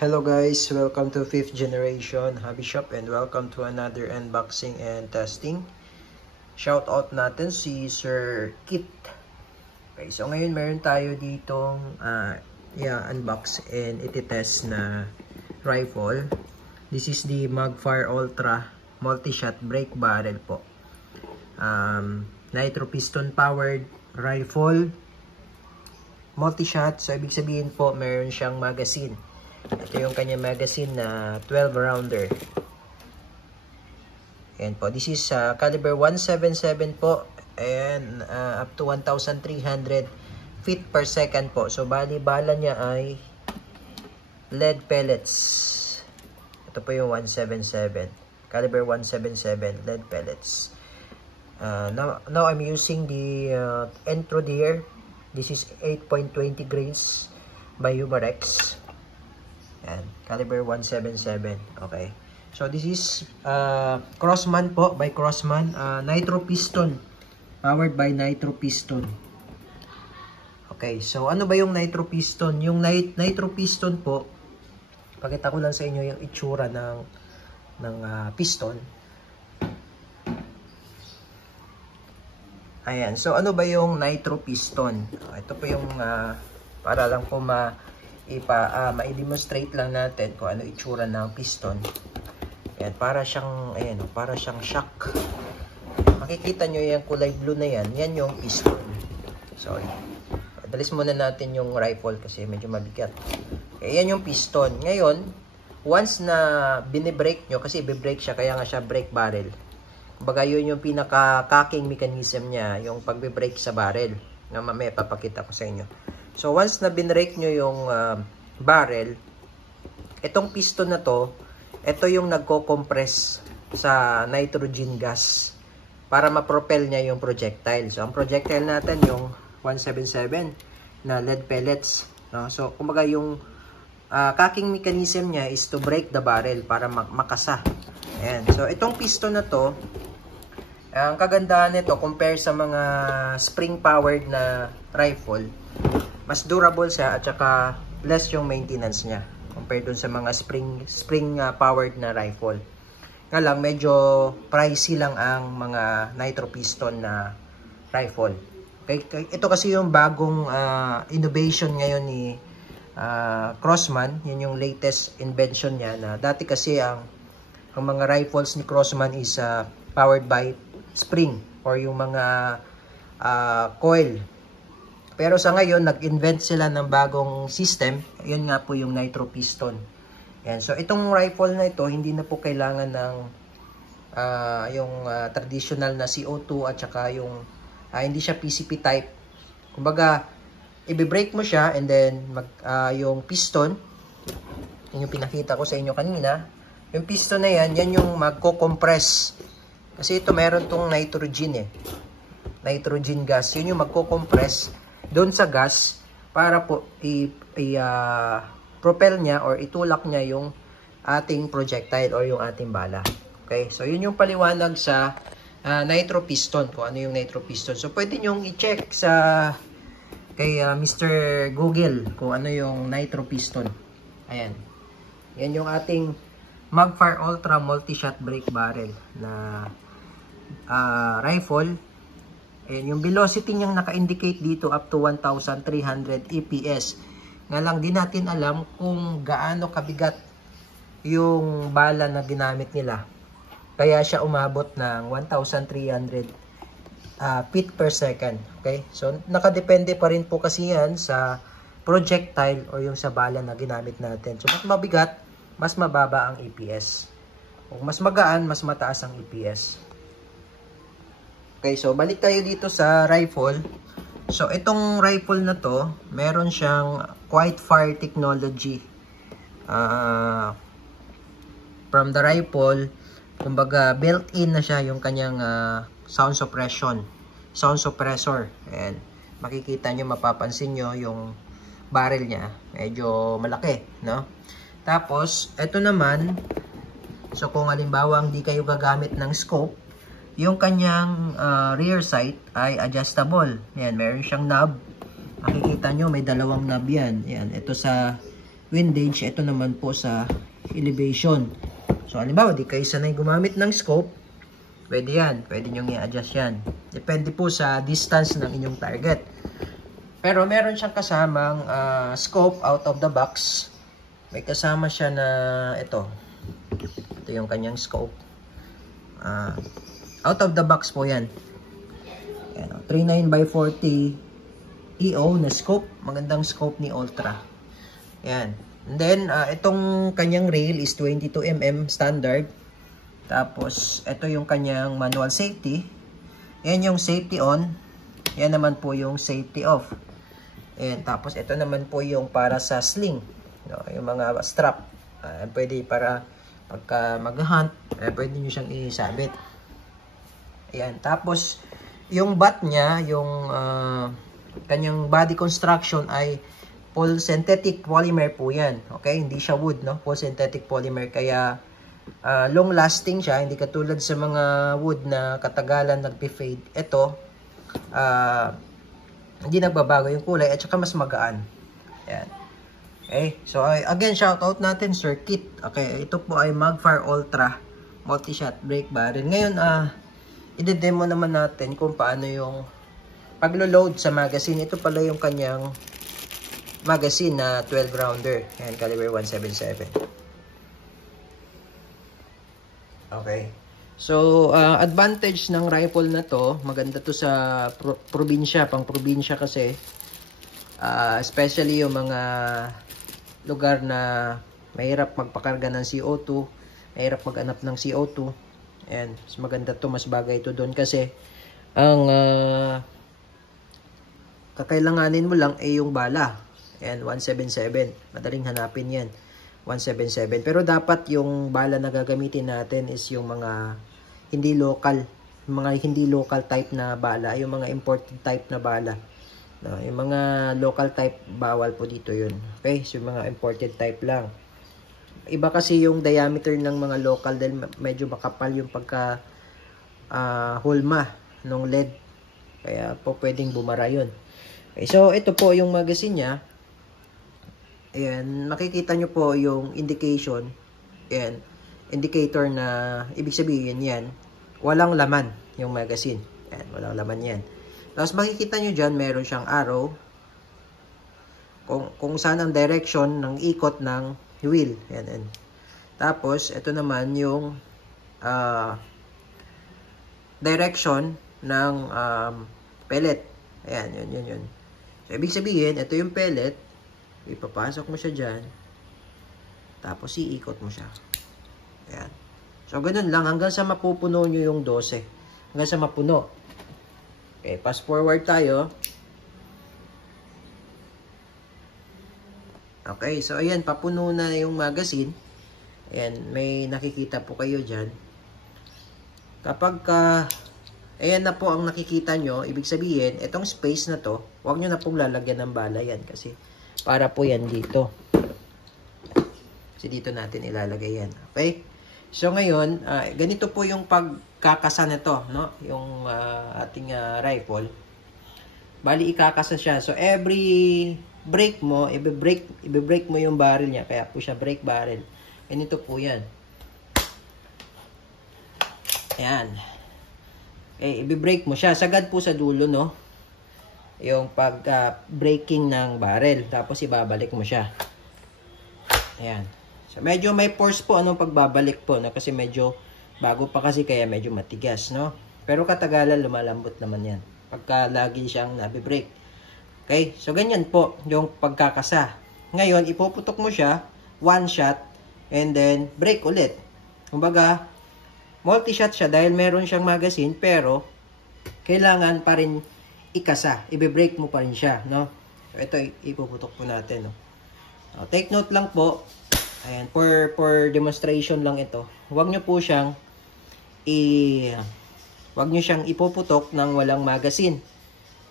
Hello guys, welcome to 5th generation Hobby Shop and welcome to another unboxing and testing. Shout out natin si Sir Kit. Okay, so ngayon meron tayo ditong unbox and ititest na rifle. This is the Magfire Ultra Multi-Shot Brake Barrel po. Nitro piston powered rifle. Multi-shot, so ibig sabihin po meron siyang magazine. Ito yung kanyang magazine na 12 rounder. Ayan po, this is caliber 177 po and up to 1,300 feet per second po. So bali bala niya ay lead pellets. Ito po yung 177, caliber 177 lead pellets. Now I'm using the Entro Deer. This is 8.20 grains by Umarex. Yan, caliber 177. Okay. So this is Crossman po, by Crossman, nitro piston. Powered by nitro piston. Okay, so ano ba yung nitro piston? Yung nitro piston po, pakita ko lang sa inyo yung itsura ng piston. Ayan, so ano ba yung nitro piston? Ito po yung para lang po ma-demonstrate lang natin kung ano itsura ng piston. Ayan, para siyang shock. Makikita nyo yung kulay blue na yan yung piston. Sorry. Dalis muna natin yung rifle kasi medyo mabigat. Okay, yan yung piston. Ngayon, once na binibrake nyo, kasi i-brake siya, kaya nga siya brake barrel. Kumbaga yun yung pinaka-cocking mechanism niya, yung pagbe-brake sa barrel. Na mamaya papakita ko sa inyo. So once na binrake nyo yung barrel, itong piston na to, ito yung nagko-compress sa nitrogen gas para ma-propel niya yung projectile. So ang projectile natin yung 177 na lead pellets. No? So kumbaga yung cocking mechanism niya is to break the barrel para makasa. Ayan. So itong piston na to, ang kagandahan nito compare sa mga spring-powered na rifle, mas durable siya at saka less yung maintenance niya compared dun sa mga spring-powered na rifle. Nga lang, medyo pricey lang ang mga nitro piston na rifle. Okay? Ito kasi yung bagong innovation ngayon ni Crossman. Yun yung latest invention niya na dati kasi ang mga rifles ni Crossman is powered by spring or yung mga coil. Pero sa ngayon, nag-invent sila ng bagong system. Yun nga po yung nitro piston. Yan. So itong rifle na ito, hindi na po kailangan ng traditional na CO2 at saka yung hindi siya PCP type. Kumbaga, i-brake mo siya and then yung piston, yun yung pinakita ko sa inyo kanina. Yung piston na yan yung magko-compress. Kasi ito meron tong nitrogen nitrogen gas. Yun yung magko-compress doon sa gas para po propel niya or itulak niya yung ating projectile or yung ating bala. Okay? So yun yung paliwanag sa nitro piston, kung ano yung nitro piston. So pwede nyo i-check kay Mr. Google kung ano yung nitro piston. Ayan. Yan yung ating Magfire Ultra Multi-Shot Brake Barrel na rifle. And yung velocity niyang naka-indicate dito up to 1,300 EPS. Nga lang din natin alam kung gaano kabigat yung bala na ginamit nila. Kaya siya umabot ng 1,300 feet per second. Okay? So nakadepende pa rin po kasi yan sa projectile o yung sa bala na ginamit natin. So mas mabigat, mas mababa ang EPS. Kung mas magaan, mas mataas ang EPS. Okay, so balik tayo dito sa rifle. So itong rifle na to, meron siyang quiet fire technology. From the rifle, kumbaga built-in na siya yung kanyang sound suppressor. And makikita nyo, mapapansin nyo yung barrel niya. Medyo malaki, no? Tapos, ito naman, so kung halimbawa hindi kayo gagamit ng scope, yung kanyang rear sight ay adjustable. Yan, meron siyang knob. Makikita nyo, may dalawang knob yan. Yan, ito sa windage. Ito naman po sa elevation. So, halimbawa, di kayo sanay gumamit ng scope, pwede yan. Pwede nyo i-adjust yan. Depende po sa distance ng inyong target. Pero meron siyang kasamang scope out of the box. May kasama siya na ito. Ito yung kanyang scope. Out of the box po yan. 39x40 EO na scope. Magandang scope ni Ultra. Yan. And then, itong kanyang rail is 22mm standard. Tapos, ito yung kanyang manual safety. Yan yung safety on. Yan naman po yung safety off. And tapos, ito naman po yung para sa sling. No, yung mga strap. Pwede para pagka mag-hunt, pwede nyo siyang isabit. Ayan. Tapos, yung bat niya, yung kanyang body construction ay full synthetic polymer po yan. Okay? Hindi siya wood, no? Full synthetic polymer. Kaya, long lasting siya. Hindi katulad sa mga wood na katagalan nagpe-fade. Ito, hindi nagbabago yung kulay at saka mas magaan. Ayan. Okay? So, again, shoutout natin, Sir Kit. Okay? Ito po ay Magfire Ultra multi-shot brake barrel. Ngayon, i-demo naman natin kung paano yung paglo-load sa magazine. Ito pala yung kanyang magazine na 12 rounder. Ayan, caliber 177. Okay. So, advantage ng rifle na to, maganda to sa probinsya, pang probinsya kasi. Especially yung mga lugar na mahirap magpakarga ng CO2, mahirap mag-anap ng CO2. Ayan, mas maganda to, mas bagay to doon kasi ang kakailanganin mo lang ay yung bala. Ayan, 177. Madaling hanapin yan. 177. Pero dapat yung bala na gagamitin natin is yung mga hindi local. Mga hindi local type na bala. Yung mga imported type na bala. No, yung mga local type, bawal po dito yun. Okay? So, yung mga imported type lang. Iba kasi yung diameter ng mga local dahil medyo makapal yung pagka hulma ng lead. Kaya po pwedeng bumara yun. Okay, so, ito po yung magazine niya. Ayan, makikita nyo po yung indication. Ayan, indicator na ibig sabihin yan, walang laman yung magazine. Ayan, walang laman yan. Tapos makikita nyo dyan, meron siyang arrow. Kung saan ang direction ng ikot ng wheel. Ayan, ayan. Tapos, ito naman yung direction ng pellet. Ayan, yun. So, ibig sabihin, ito yung pellet. Ipapasok mo siya dyan. Tapos, iikot mo siya. Ayan. So, ganun lang. Hanggang sa mapupuno nyo yung 12. Hanggang sa mapuno. Okay, fast forward tayo. Okay, so ayan, papuno na yung magazine. Ayan, may nakikita po kayo dyan. Kapag ayan na po ang nakikita nyo, ibig sabihin, itong space na to, huwag nyo na pong lalagyan ng bala yan kasi para po yan dito. Kasi dito natin ilalagay yan. Okay? So ngayon, ganito po yung pagkakasa nito, no? Yung ating rifle. Bali, ikakasa siya. So every break mo, i-break mo yung barrel niya. Kaya po siya brake barrel. Ganito po yan. Ayan. Okay, i-break mo siya. Sagad po sa dulo, no? Yung pag-breaking ng barrel. Tapos ibabalik mo siya. Ayan. So, medyo may force po anong pagbabalik po. No? Kasi medyo bago pa kasi kaya medyo matigas, no? Pero katagalan lumalambot naman yan. Pagka lagi siyang nabibrake. Okay? So, ganyan po yung pagkakasa. Ngayon, ipuputok mo siya, one shot, and then break ulit. Kumbaga, multi-shot siya dahil meron siyang magazine, pero kailangan pa rin ikasa. Ibe-break mo pa rin siya, no? So, ito, ipuputok po natin, no? So, take note lang po, ayan, for demonstration lang ito. Huwag nyo po siyang ipuputok ng walang magazine.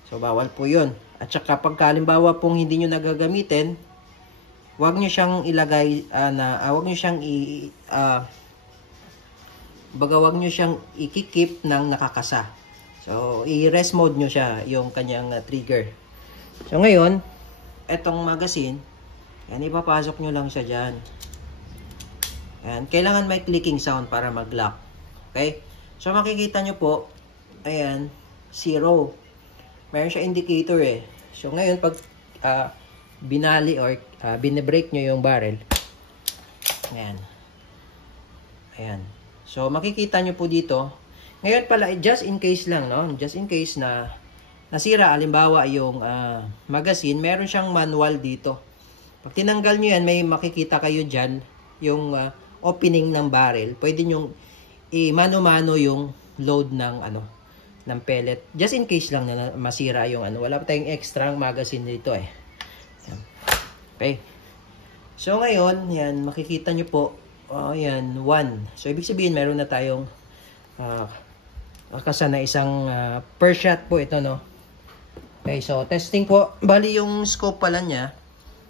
So, bawal po yun. At saka, pagkalimbawa pong hindi nyo nagagamitin, huwag nyo siyang ilagay, huwag nyo siyang huwag nyo siyang ikikip ng nakakasa. So, i-rest mode nyo siya, yung kanyang trigger. So, ngayon, etong magazine, Yan, ipapasok nyo lang siya dyan. Ayan, kailangan may clicking sound para mag-lock. Okay? So, makikita nyo po, ayan, 0. Meron siya indicator eh. So, ngayon, pag binali or binibreak nyo yung barrel, ayan. Ayan. So, makikita nyo po dito. Ngayon pala, just in case lang, no? Just in case na nasira, alimbawa, yung magazine, meron siyang manual dito. Pag tinanggal nyo yan, may makikita kayo dyan, yung opening ng barrel. Pwede nyo i-mano-mano yung load ng, ng pellet. Just in case lang na masira yung wala pa tayong extra magazine dito eh. Yan. Okay. So, ngayon, yan, makikita nyo po, yan, 1. So, ibig sabihin, meron na tayong kasa na isang per shot po ito, no? Okay, so, testing po. Bali, yung scope pala niya,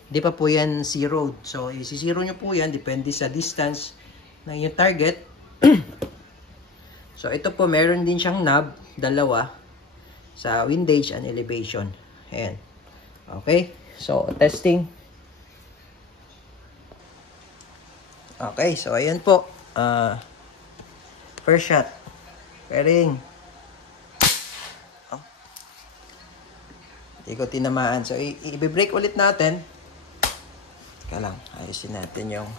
di pa po yan zeroed. So, isi-zero nyo po yan, depende sa distance ng yung target. So, ito po, meron din siyang knob, dalawa, sa windage and elevation. Ayan. Okay, so, testing. Okay, so ayan po. First shot. Pairing. Oh. Hindi ko tinamaan. So, i-break ulit natin. Teka lang. Ayusin natin yung...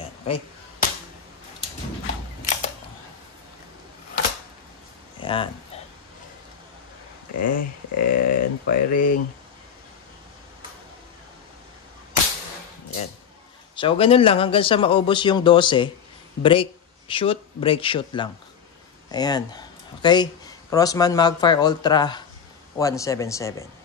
Ayan, okay. Ayan. Okay, and firing. Ayan. So, ganun lang. Hanggang sa maubos yung 12, break, shoot lang. Ayan. Okay. Crossman Magfire Ultra 177.